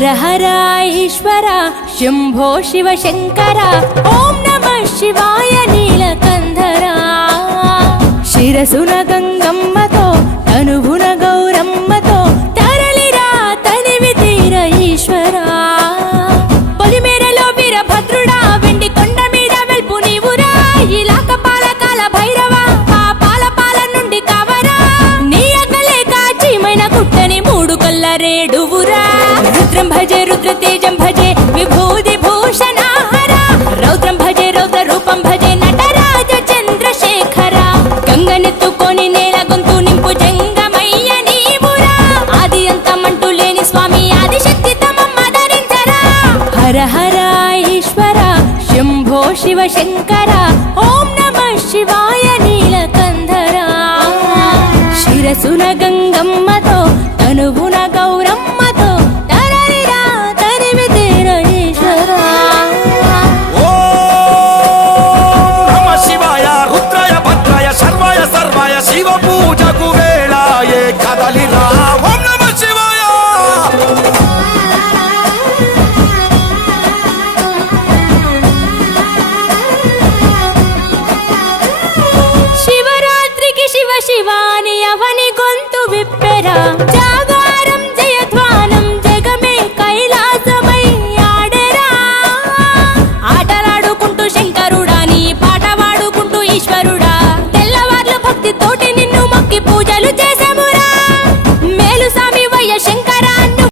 హర హర ఈశ్వర శంభో శివ శంకర ఓం నమః శివాయ నీలకంధర శిరసున గంగమ్మతో తనువున గౌరమ్మతో తరలిరా తనివి తీర ఈశ్వర పొలిమేరలో వీరభద్రుడా వెండి కొండ మీద వెల్పు నీవురా ఇలాక పాలకాల భైరవ ఆ పాల నుండి కావరా నీ అగలేక చీమైన కుట్టని మూడు కల్ల రేడువురా రుద్రం భజే రుద్ర తేజం భజే